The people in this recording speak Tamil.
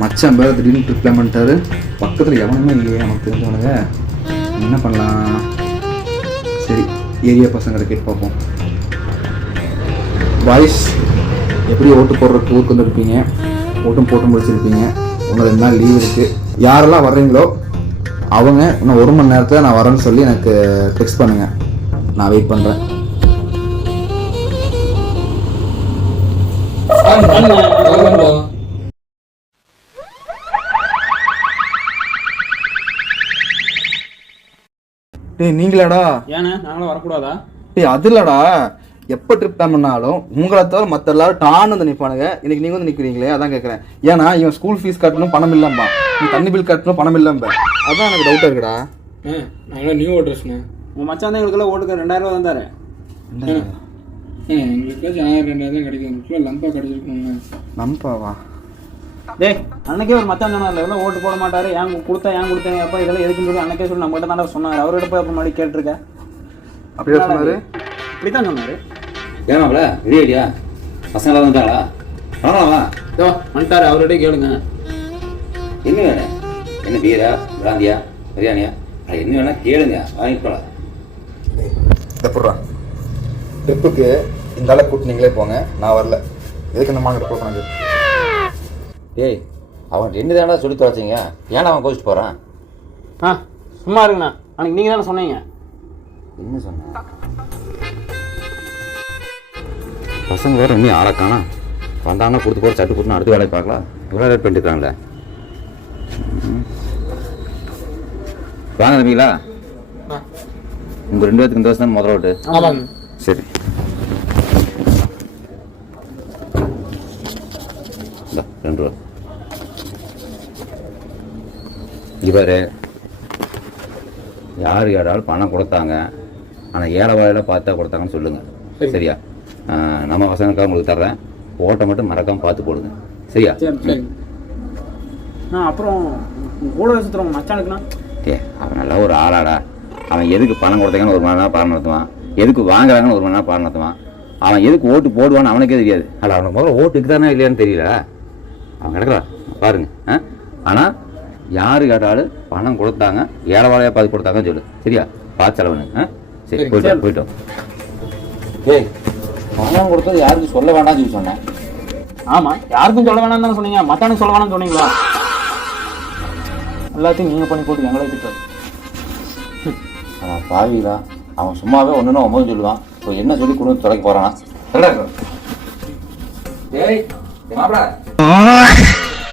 மச்சான் பேர் திடீர்னு ட்ரிப்லாம் பண்ணிட்டாரு. பக்கத்தில் எவனுமே இல்லையே நமக்கு தெரிஞ்சவனுங்க. என்ன பண்ணலாம்? சரி, ஏரியா பசங்களை கேட்டு பார்ப்போம். பாய்ஸ், எப்படி ஓட்டு போடுறதுக்கு ஊருக்கு வந்துருப்பீங்க, ஓட்டும் போட்டு முடிச்சிருப்பீங்க. இன்னும் 2 நாள் லீவ் இருக்குது. யாரெல்லாம் வர்றீங்களோ அவங்க இன்னும் 1 மணி நேரத்தில் நான் வரேன்னு சொல்லி எனக்கு டெக்ஸ்ட் பண்ணுங்கள். நான் வெயிட் பண்ணுறேன். டேய் நீங்களாடா? ஏன்னா நாங்களும் வரக்கூடாதா? டேய் அது இல்லடா, எப்போ ட்ரிப் பிளான் பண்ணாலும் உங்களை தவிர மற்ற எல்லாரும் டான்னு வந்து நிற்பானுங்க. இன்னைக்கு நீங்கள் வந்து நிற்கிறீங்களே, அதான் கேட்குறேன். ஏன்னா இவன் ஸ்கூல் ஃபீஸ் கட்டணும் பணம் இல்லம்பா, நீ தண்ணி பில் கட்டணும் பணம் இல்லம்பா. அதான் எனக்கு டவுட்டாக இருக்குடா. நாங்களாம் நியூ ஓட்டர்ஸ்ண்ணே. உங்கள் மச்சான் தான் எங்களுக்குள்ள ஓட்டுக்கு 2000 ரூபா தந்தாரு. எங்களுக்காச்சும் 1000-2000 தான் கிடைக்கும். எங்களுக்குள்ள லம்பா கிடைச்சிருக்கணுங்க. லம்பாவா? டேய் அன்னைக்கே ஒரு மச்சான் சொன்னார், இதெல்லாம் ஓட்டு போட மாட்டாரு, ஏன் கொடுத்தேன் அப்போ இதெல்லாம் எதுக்குன்னு சொல்லி அன்னைக்கே சொல்லி நம்மகிட்ட தானே சொன்னார். அவர்கிட்ட போய் அப்போ முன்னாடி கேட்டிருக்கேன். அப்படியே சொன்னாரு? இப்படி தான் சொன்னார். ஏமாப்ல ரெடி ஐடியா? பசங்களாம் வந்துட்டாங்களா? வரலாமா? இதோ வந்துட்டாரு, அவர்கிட்ட கேளுங்க. என்ன வேணும்? என்ன பீரா, பிராந்தியா, பிரியாணியா? அது என்ன வேணா கேளுங்க, வாங்கிட்டு போகலாம். இதை போடுறான். ட்ரிப்புக்கு இந்த அளவு கூட்டு நீங்களே போங்க, நான் வரல. எதுக்கு இந்த மாங்கிட்ட போடுறாங்க? டேய் அவன் 2 தானடா சொல்லி தொலைச்சிங்க, ஏன்னா அவன் கோச்சிட்டு போகிறான்? சும்மா இருக்குண்ணா, அன்னைக்கு நீங்கள் தானே சொன்னீங்க. என்ன சொன்ன? பசங்க வேறு இன்னும் ஆளக்கானா வந்தாங்கன்னா கொடுத்து போகிற சட்டு கொடுத்து அடுத்த வேலையை பார்க்கலாம். இவ்வளோ ரேட் பண்ணிட்டுருக்காங்களே. வாங்க தம்பிங்களா, உங்கள் 2 பேத்துக்கு இந்த வருஷம் தான் முதல் ஓட்டு. ஆமாங்க. சரி, இந்த 2 ரூபா இவர் யார் யாராலும் பணம் கொடுத்தாங்க, ஆனால் ஏழை வாழையில் பார்த்தா கொடுத்தாங்கன்னு சொல்லுங்கள். சரியா? நம்ம பசங்களுக்காக உங்களுக்கு தர்றேன். ஓட்டை மட்டும் மறக்காமல் பார்த்து போடுங்க. சரியா? சரி. அப்புறம் கூட வச்சுருவோம் மச்சானுக்குண்ணா. அவன் நல்லா ஒரு ஆளாடா. அவன் எதுக்கு பணம் கொடுத்தாங்கன்னு 1 மணி நேரம் பாடம் நடத்துவான், எதுக்கு வாங்குறாங்கன்னு 1 மணி நேரம் பாடம் நடத்துவான். அவன் எதுக்கு ஓட்டு போடுவான்னு அவனுக்கே தெரியாது. அல்ல அவனுக்கு முதல்ல ஓட்டுக்கு தானே இல்லையான்னு தெரியல. அவன் கிடக்குறான் பாருங்க. ஆனால் யாரு கேட்டாலும் பணம் கொடுத்தாங்க, ஏழை வாழையாக பார்த்து கொடுத்தாங்கன்னு சொல்லு. சரியா? பார்த்து செலவுன்னு. சரி, போயிட்டோம். ஏய், பணம் கொடுத்தது யாருக்கும் சொல்ல வேண்டாம்னு சொல்லி சொன்னேன். ஆமாம், யாருக்கும் சொல்ல வேணாம்னு தானே சொன்னீங்க. மச்சானுக்கு சொல்ல வேணாம்னு சொன்னீங்களா? எல்லாத்தையும் நீங்கள் பண்ணி போட்டு எங்களை திட்டாரு. அவன் பாவிதான். அவன் சும்மாவே 1 9 சொல்லுவான். இப்போ என்ன சொல்லி கொடுத்து தொலைக்க போகிறானா? ஏய் மாப்பிள